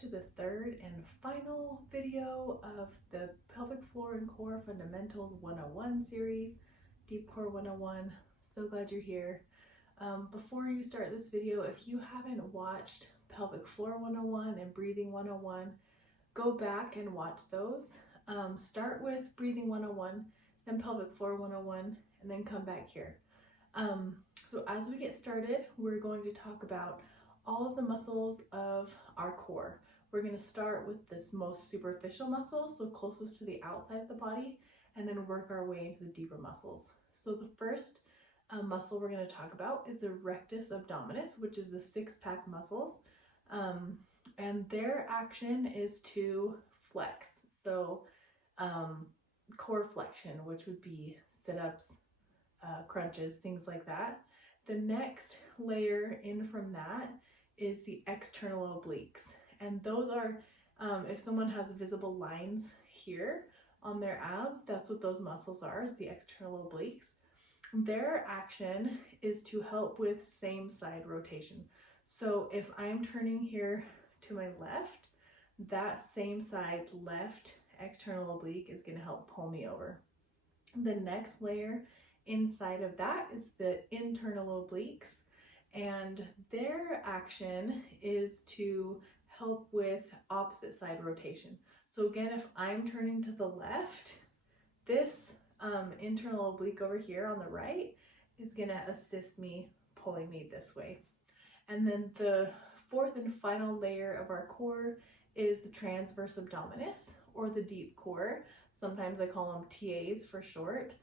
to the third and final video of the Pelvic Floor and Core Fundamentals 101 series, Deep Core 101. So glad you're here. Before you start this video, if you haven't watched Pelvic Floor 101 and Breathing 101, go back and watch those. Start with Breathing 101, then Pelvic Floor 101, and then come back here. So as we get started, we're going to talk about all of the muscles of our core. We're going to start with this most superficial muscle, so closest to the outside of the body, and then work our way into the deeper muscles. So the first muscle we're going to talk about is the rectus abdominis, which is the six-pack muscles, and their action is to flex. So core flexion, which would be sit-ups, crunches, things like that. The next layer in from that is the external obliques, and those are if someone has visible lines here on their abs, that's what those muscles are, is the external obliques. Their action is to help with same side rotation. So if I'm turning here to my left, that same side left external oblique is going to help pull me over. The next layer inside of that is the internal obliques, and their action is to help with opposite side rotation. So again, if I'm turning to the left, this internal oblique over here on the right is going to assist me pulling me this way. And then the fourth and final layer of our core is the transverse abdominis, or the deep core. Sometimes I call them TAs for short.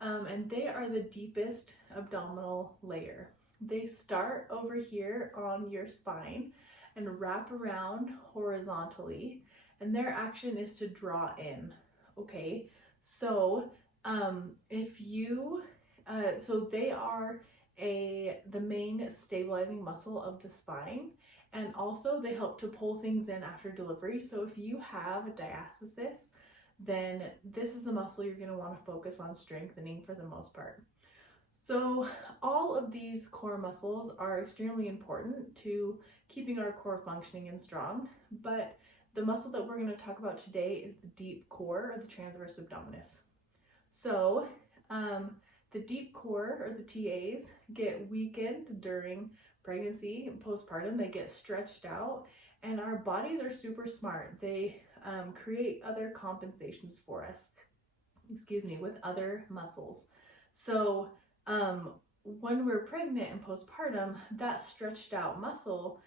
And they are the deepest abdominal layer. They start over here on your spine and wrap around horizontally, and their action is to draw in. Okay, so so they are the main stabilizing muscle of the spine, and also they help to pull things in after delivery. So if you have a diastasis, then this is the muscle you're going to want to focus on strengthening for the most part. So all of these core muscles are extremely important to keeping our core functioning and strong, but the muscle that we're going to talk about today is the deep core, or the transverse abdominis. So the deep core, or the TAs, get weakened during pregnancy and postpartum. They get stretched out, and our bodies are super smart. They create other compensations for us, with other muscles. So when we're pregnant and postpartum, that stretched out muscle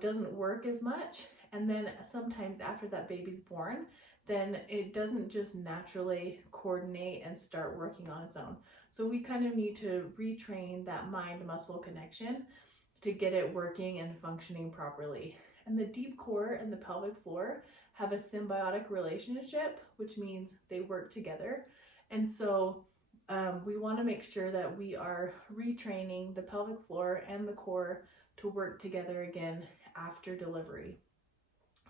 doesn't work as much, and then sometimes after that baby's born, then it doesn't just naturally coordinate and start working on its own. So we kind of need to retrain that mind-muscle connection to get it working and functioning properly. And the deep core and the pelvic floor have a symbiotic relationship, which means they work together. And so we want to make sure that we are retraining the pelvic floor and the core to work together again after delivery.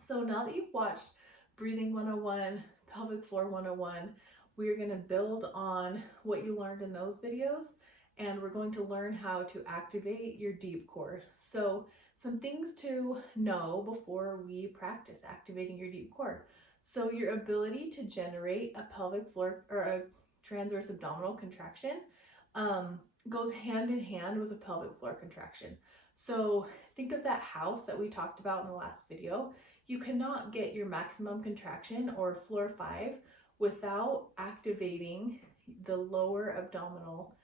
So now that you've watched Breathing 101, Pelvic Floor 101, we're going to build on what you learned in those videos, and we're going to learn how to activate your deep core. So some things to know before we practice activating your deep core. So your ability to generate a pelvic floor or a transverse abdominal contraction goes hand in hand with a pelvic floor contraction. So think of that house that we talked about in the last video. You cannot get your maximum contraction, or floor 5, without activating the lower abdominal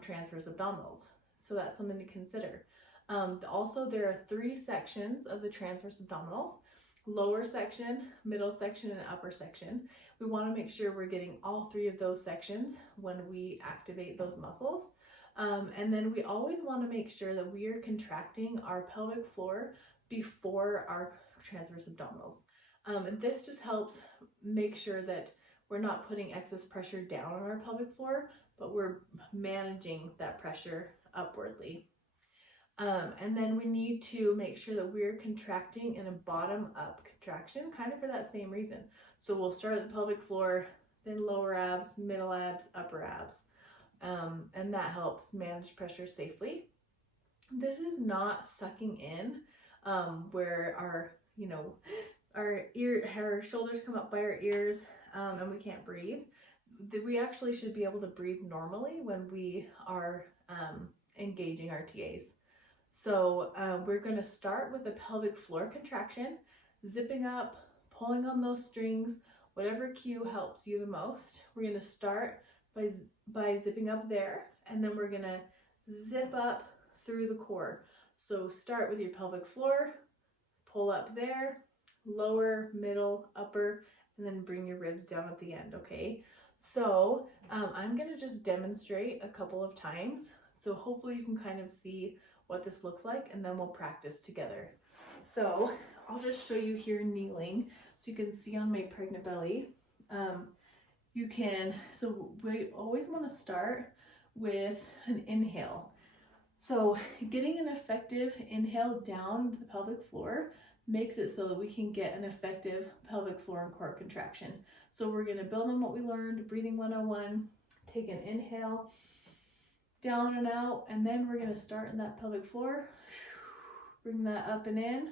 transverse abdominals. So that's something to consider. Also, there are 3 sections of the transverse abdominals: lower section, middle section, and upper section. We want to make sure we're getting all 3 of those sections when we activate those muscles. And then we always want to make sure that we are contracting our pelvic floor before our transverse abdominals. And this just helps make sure that we're not putting excess pressure down on our pelvic floor, but we're managing that pressure upwardly. And then we need to make sure that we're contracting in a bottom-up contraction, kind of for that same reason. So we'll start at the pelvic floor, then lower abs, middle abs, upper abs. And that helps manage pressure safely. This is not sucking in where our you know, our shoulders come up by our ears, and we can't breathe. We actually should be able to breathe normally when we are engaging our TAs. So we're going to start with a pelvic floor contraction, zipping up, pulling on those strings, whatever cue helps you the most. We're going to start by zipping up there, and then we're going to zip up through the core. So start with your pelvic floor, pull up there, lower, middle, upper, and then bring your ribs down at the end, okay? So I'm going to just demonstrate a couple of times. So hopefully you can kind of see what this looks like, and then we'll practice together. So I'll just show you here kneeling so you can see on my pregnant belly. So we always want to start with an inhale. So getting an effective inhale down to the pelvic floor makes it so that we can get an effective pelvic floor and core contraction. So we're going to build on what we learned, breathing 101, take an inhale, down and out, and then we're going to start in that pelvic floor, bring that up and in,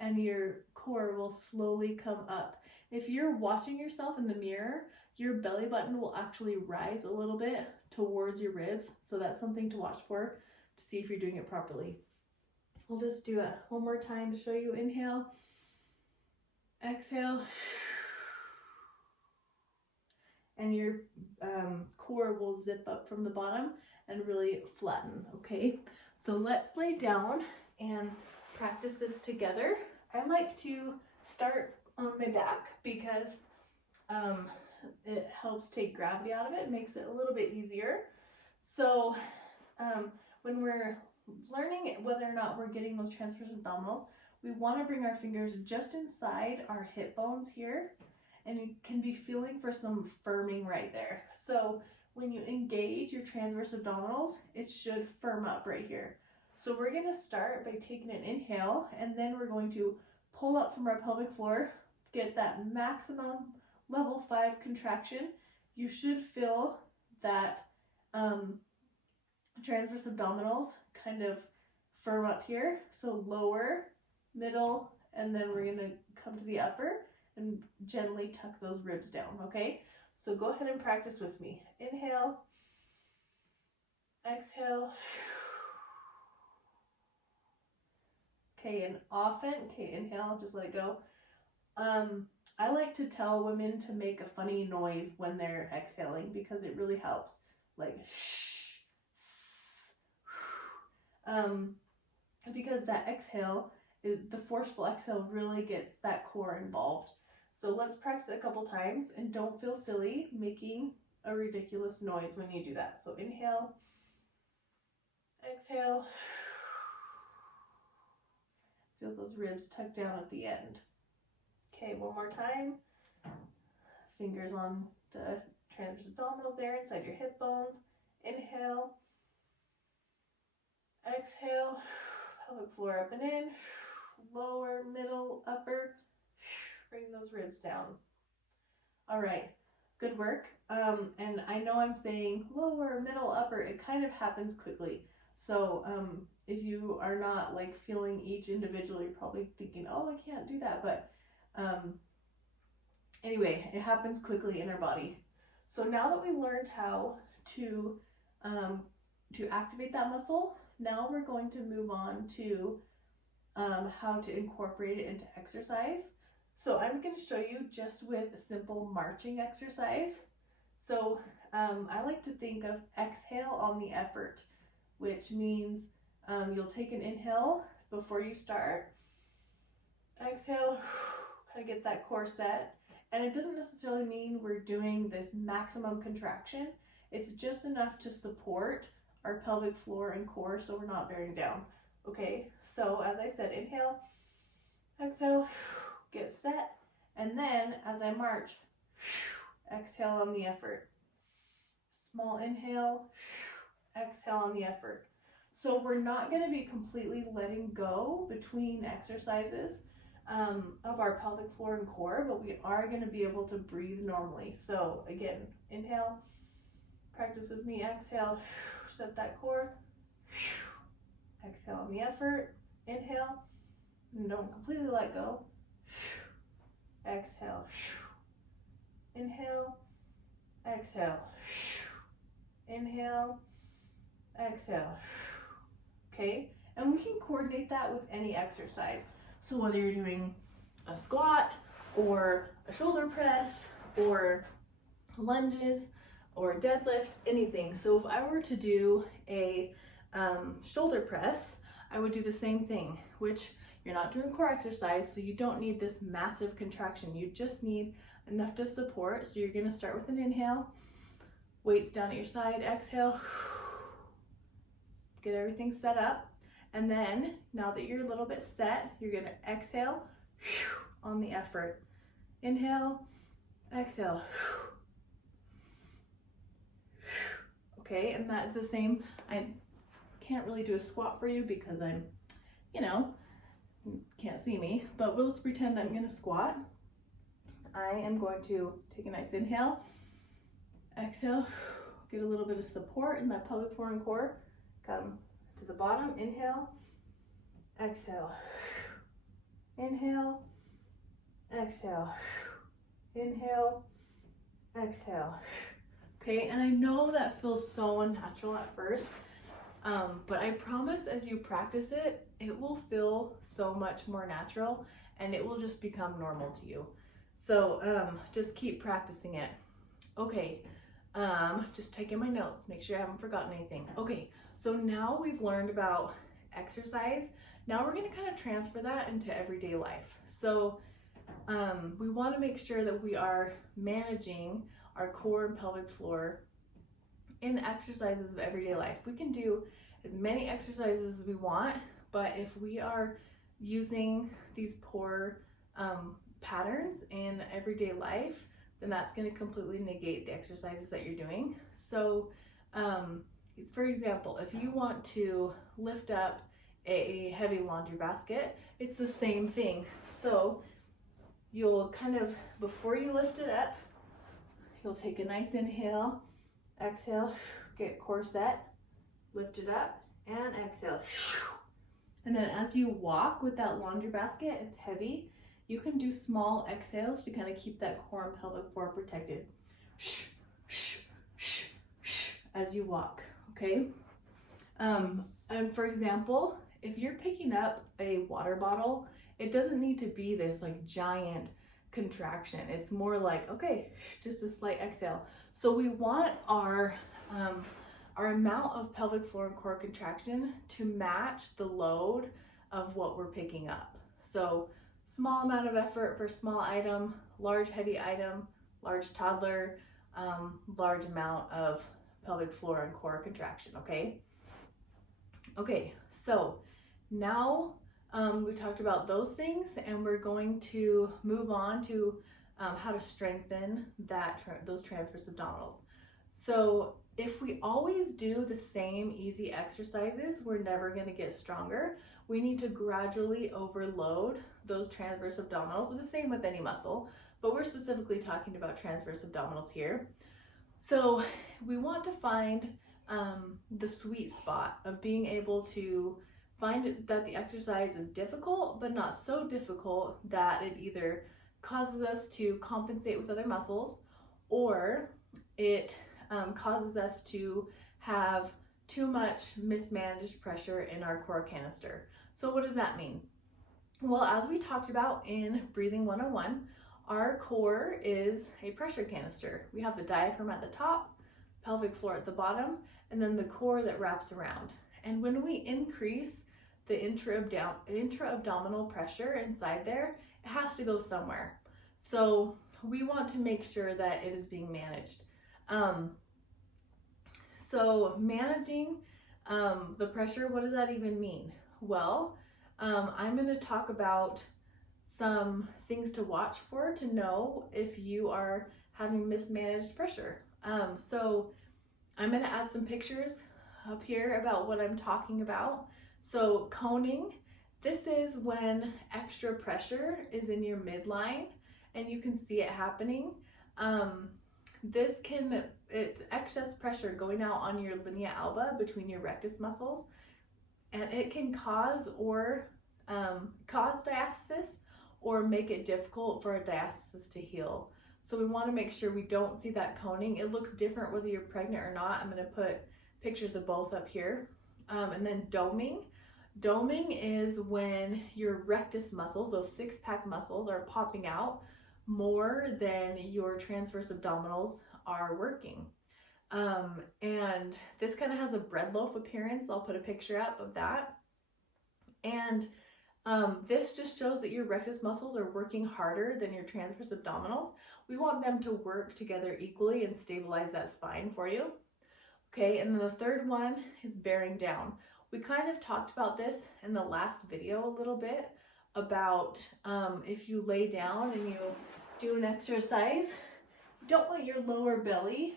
and your core will slowly come up. If you're watching yourself in the mirror, your belly button will actually rise a little bit towards your ribs, so that's something to watch for to see if you're doing it properly. We'll just do it one more time to show you. Inhale, exhale, and your core will zip up from the bottom and really flatten, okay? So let's lay down and practice this together. I like to start on my back because it helps take gravity out of it, makes it a little bit easier. So when we're learning whether or not we're getting those transverse abdominals, we want to bring our fingers just inside our hip bones here, and you can be feeling for some firming right there. So when you engage your transverse abdominals, it should firm up right here. So we're going to start by taking an inhale, and then we're going to pull up from our pelvic floor, get that maximum level 5 contraction. You should feel that transverse abdominals kind of firm up here. So lower, middle, and then we're going to come to the upper and gently tuck those ribs down, okay? So go ahead and practice with me. Inhale, exhale. Okay, and often, inhale, just let it go. I like to tell women to make a funny noise when they're exhaling because it really helps. Like shh. Because that exhale, the forceful exhale really gets that core involved. So let's practice it a couple times, and don't feel silly making a ridiculous noise when you do that. So inhale, exhale. Feel those ribs tuck down at the end. Okay, one more time. Fingers on the transverse abdominals there inside your hip bones. Inhale, exhale, pelvic floor up and in, lower, middle, upper, bring those ribs down. All right, good work. And I know I'm saying lower, middle, upper, it kind of happens quickly. So if you are not like feeling each individually, you're probably thinking, oh, I can't do that. But anyway, it happens quickly in our body. So now that we learned how to activate that muscle, now we're going to move on to how to incorporate it into exercise. So I'm going to show you just with a simple marching exercise. So I like to think of exhale on the effort, which means you'll take an inhale before you start. Exhale, kind of get that core set. And it doesn't necessarily mean we're doing this maximum contraction. It's just enough to support our pelvic floor and core so we're not bearing down. Okay, so as I said, inhale, exhale, get set, and then as I march, exhale on the effort. Small inhale, exhale on the effort. So we're not going to be completely letting go between exercises of our pelvic floor and core, but we are going to be able to breathe normally. So again, inhale, practice with me, exhale, set that core, exhale on the effort, inhale, And don't completely let go. Exhale. Inhale. Exhale. Inhale. Exhale. Okay, and we can coordinate that with any exercise. So whether you're doing a squat or a shoulder press or lunges or deadlift, anything. So if I were to do a shoulder press, I would do the same thing, which you're not doing core exercise, so you don't need this massive contraction. You just need enough to support. So you're gonna start with an inhale, weights down at your side, exhale, get everything set up. And then now that you're a little bit set, you're gonna exhale on the effort. Inhale, exhale. Okay, and that's the same. I can't really do a squat for you because I'm, can't see me, but let's pretend I'm gonna squat. I am going to take a nice inhale, exhale, get a little bit of support in that pelvic floor and core. Come to the bottom, inhale, exhale, inhale, exhale, inhale, exhale. Okay, and I know that feels so unnatural at first, but I promise as you practice it, it will feel so much more natural and it will just become normal to you. So just keep practicing it. Okay, just taking my notes, make sure I haven't forgotten anything. Okay, so now we've learned about exercise. Now we're gonna kind of transfer that into everyday life. So we wanna make sure that we are managing our core and pelvic floor in exercises of everyday life. We can do as many exercises as we want, but if we are using these poor patterns in everyday life, then that's going to completely negate the exercises that you're doing. So for example, if you want to lift up a heavy laundry basket, it's the same thing. So you'll kind of, before you lift it up, you'll take a nice inhale, exhale, get core set, lift it up, and exhale. And then as you walk with that laundry basket, it's heavy, you can do small exhales to kind of keep that core and pelvic floor protected as you walk, okay? And for example, if you're picking up a water bottle, it doesn't need to be this like giant contraction. It's more like, okay, just a slight exhale. So we want our amount of pelvic floor and core contraction to match the load of what we're picking up. So small amount of effort for small item, large heavy item, large toddler, large amount of pelvic floor and core contraction, okay? Okay, so now we talked about those things, and we're going to move on to how to strengthen those transverse abdominals. So if we always do the same easy exercises, we're never going to get stronger. We need to gradually overload those transverse abdominals, the same with any muscle, but we're specifically talking about transverse abdominals here. So we want to find the sweet spot of being able to find that the exercise is difficult, but not so difficult that it either causes us to compensate with other muscles, or it causes us to have too much mismanaged pressure in our core canister. So what does that mean? Well, as we talked about in Breathing 101, our core is a pressure canister. We have the diaphragm at the top, pelvic floor at the bottom, and then the core that wraps around. And when we increase the intra-abdominal pressure inside there, it has to go somewhere. So we want to make sure that it is being managed. So managing the pressure, what does that even mean? Well, I'm going to talk about some things to watch for to know if you are having mismanaged pressure. So I'm going to add some pictures up here about what I'm talking about. So coning, this is when extra pressure is in your midline and you can see it happening. It's excess pressure going out on your linea alba between your rectus muscles, and it can cause or cause diastasis or make it difficult for a diastasis to heal. So we want to make sure we don't see that coning. It looks different whether you're pregnant or not. I'm going to put pictures of both up here. And then doming. Doming is when your rectus muscles, those six-pack muscles, are popping out more than your transverse abdominals are working. And this kind of has a bread loaf appearance. I'll put a picture up of that. And this just shows that your rectus muscles are working harder than your transverse abdominals. We want them to work together equally and stabilize that spine for you. Okay, and then the third one is bearing down. We kind of talked about this in the last video a little bit about if you lay down and you do an exercise, you don't want your lower belly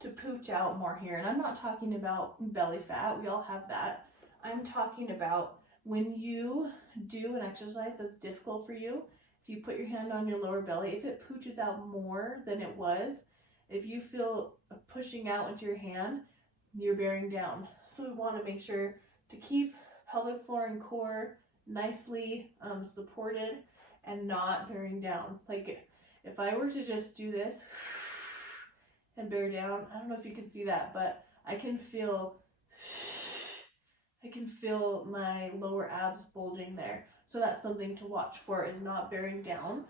to pooch out more here. And I'm not talking about belly fat, we all have that. I'm talking about when you do an exercise that's difficult for you, if you put your hand on your lower belly, if it pooches out more than it was, if you feel pushing out into your hand, you're bearing down. So we want to make sure to keep pelvic floor and core nicely supported and not bearing down. Like if I were to just do this and bear down, I don't know if you can see that, but I can feel my lower abs bulging there. So that's something to watch for, is not bearing down.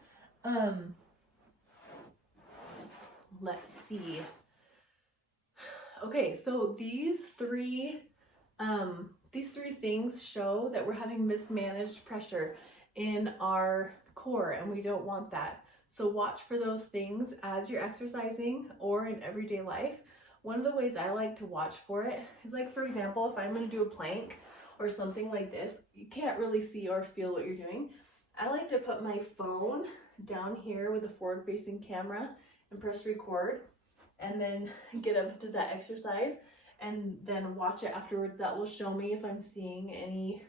Let's see. Okay, so these three things show that we're having mismanaged pressure in our core, and we don't want that. So watch for those things as you're exercising or in everyday life. One of the ways I like to watch for it is, like, for example, if I'm going to do a plank or something like this, you can't really see or feel what you're doing. I like to put my phone down here with a forward-facing camera and press record, and then get up to that exercise and then watch it afterwards. That will show me if I'm seeing any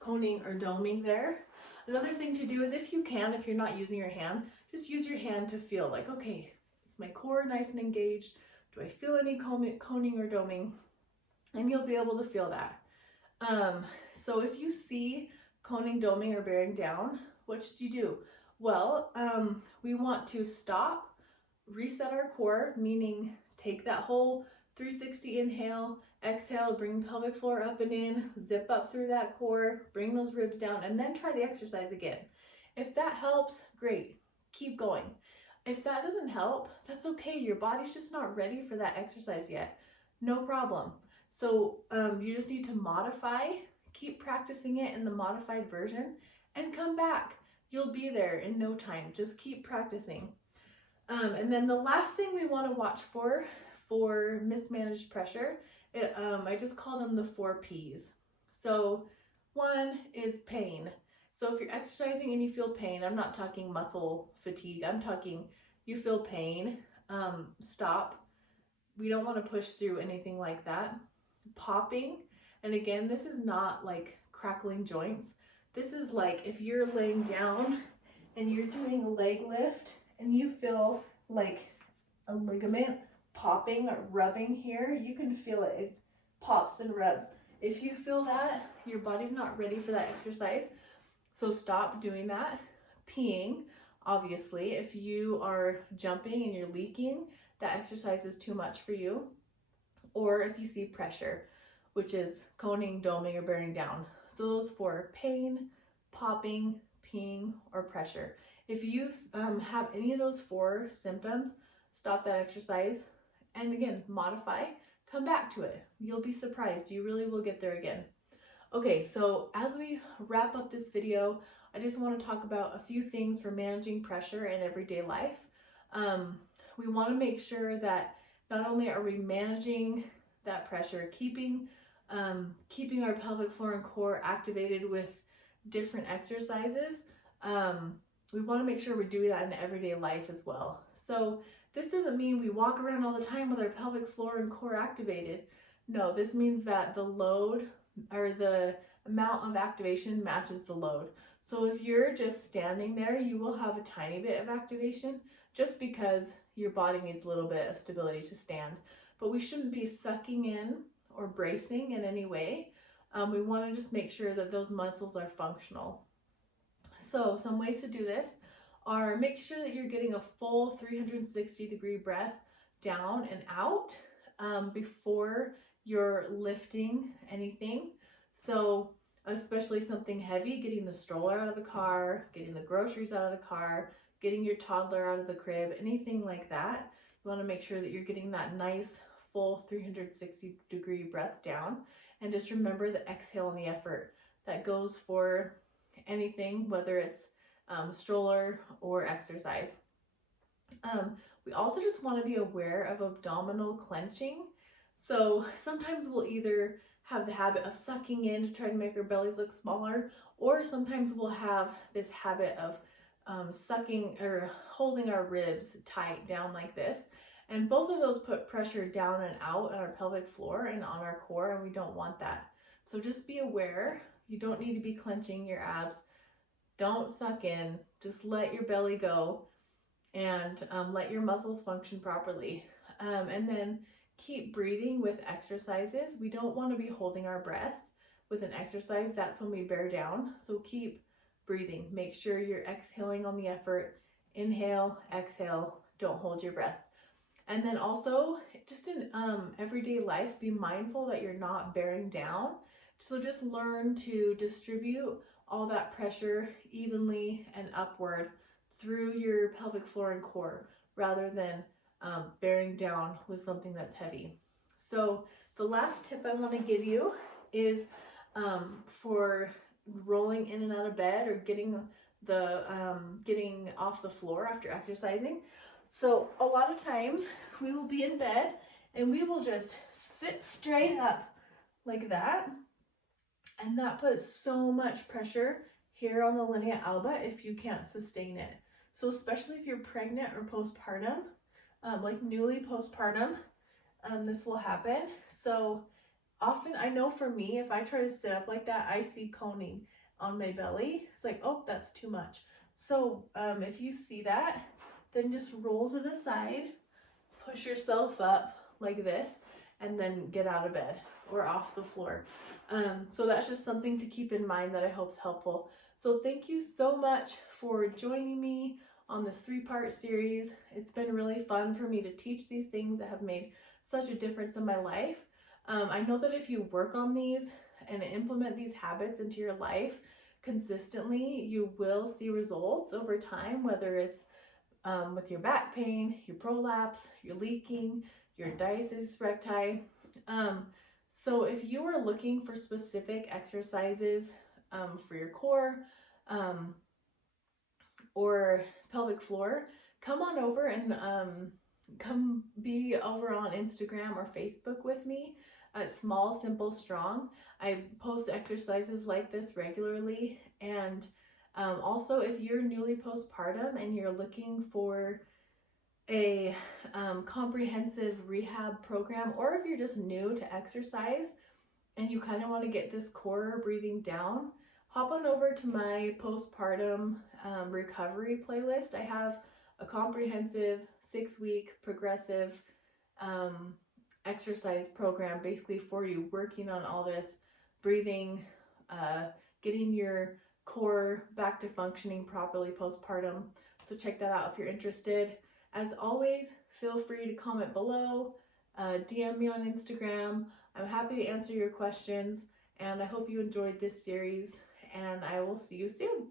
coning or doming there. Another thing to do is, if you can, if you're not using your hand, just use your hand to feel like, okay, is my core nice and engaged? Do I feel any coning or doming? And you'll be able to feel that. So if you see coning, doming, or bearing down, what should you do? Well, we want to stop, reset our core, meaning take that whole 360 inhale, exhale, bring pelvic floor up and in, zip up through that core, bring those ribs down, and then try the exercise again. If that helps, great, keep going. If that doesn't help, that's okay. Your body's just not ready for that exercise yet. No problem. So you just need to modify, keep practicing it in the modified version, and come back. You'll be there in no time. Just keep practicing. And then the last thing we want to watch for mismanaged pressure, I just call them the 4 P's. So one is pain. So if you're exercising and you feel pain, I'm not talking muscle fatigue, I'm talking you feel pain, stop. We don't want to push through anything like that. Popping, and again, this is not like crackling joints. This is like if you're laying down and you're doing a leg lift and you feel like a ligament popping or rubbing here, you can feel it. It pops and rubs. If you feel that, your body's not ready for that exercise. So stop doing that. Peeing, obviously, if you are jumping and you're leaking, that exercise is too much for you. Or if you see pressure, which is coning, doming, or bearing down. So those 4: pain, popping, peeing, or pressure. If you have any of those 4 symptoms, stop that exercise and again, modify, come back to it. You'll be surprised. You really will get there again. Okay, so as we wrap up this video, I just want to talk about a few things for managing pressure in everyday life. We want to make sure that not only are we managing that pressure, keeping our pelvic floor and core activated with different exercises, we want to make sure we're doing that in everyday life as well. So this doesn't mean we walk around all the time with our pelvic floor and core activated. No, this means that the load or the amount of activation matches the load. So if you're just standing there, you will have a tiny bit of activation just because your body needs a little bit of stability to stand. But we shouldn't be sucking in or bracing in any way. We want to just make sure that those muscles are functional. So some ways to do this are make sure that you're getting a full 360-degree breath down and out before you're lifting anything. So especially something heavy, getting the stroller out of the car, getting the groceries out of the car, getting your toddler out of the crib, anything like that. You want to make sure that you're getting that nice full 360-degree breath down. And just remember the exhale and the effort. That goes for anything, whether it's stroller or exercise. We also just want to be aware of abdominal clenching. So sometimes we'll either have the habit of sucking in to try to make our bellies look smaller, or sometimes we'll have this habit of sucking or holding our ribs tight down like this. And both of those put pressure down and out on our pelvic floor and on our core, and we don't want that. So just be aware. You don't need to be clenching your abs. Don't suck in. Just let your belly go and let your muscles function properly. And then keep breathing with exercises. We don't want to be holding our breath with an exercise. That's when we bear down. So keep breathing. Make sure you're exhaling on the effort. Inhale, exhale. Don't hold your breath. And then also, just in everyday life, be mindful that you're not bearing down. So just learn to distribute all that pressure evenly and upward through your pelvic floor and core, rather than bearing down with something that's heavy. So the last tip I want to give you is for rolling in and out of bed, or getting off the floor after exercising. So a lot of times we will be in bed and we will just sit straight up like that. And that puts so much pressure here on the linea alba if you can't sustain it. So especially if you're pregnant or postpartum, like newly postpartum, this will happen. So often, I know for me, if I try to sit up like that, I see coning on my belly. It's like, oh, that's too much. So if you see that, then just roll to the side, push yourself up like this, and then get out of bed or off the floor. So that's just something to keep in mind that I hope is helpful. So thank you so much for joining me on this 3-part series. It's been really fun for me to teach these things that have made such a difference in my life. I know that if you work on these and implement these habits into your life consistently, you will see results over time, whether it's with your back pain, your prolapse, your leaking, your diastasis recti. So if you are looking for specific exercises for your core or pelvic floor, come on over and come be over on Instagram or Facebook with me at Small, Simple, Strong. I post exercises like this regularly. And also, if you're newly postpartum and you're looking for a comprehensive rehab program, or if you're just new to exercise and you kind of want to get this core breathing down, hop on over to my postpartum recovery playlist. I have a comprehensive 6-week progressive exercise program basically for you, working on all this breathing, getting your core back to functioning properly postpartum. So check that out if you're interested. As always, feel free to comment below, DM me on Instagram. I'm happy to answer your questions, and I hope you enjoyed this series, and I will see you soon.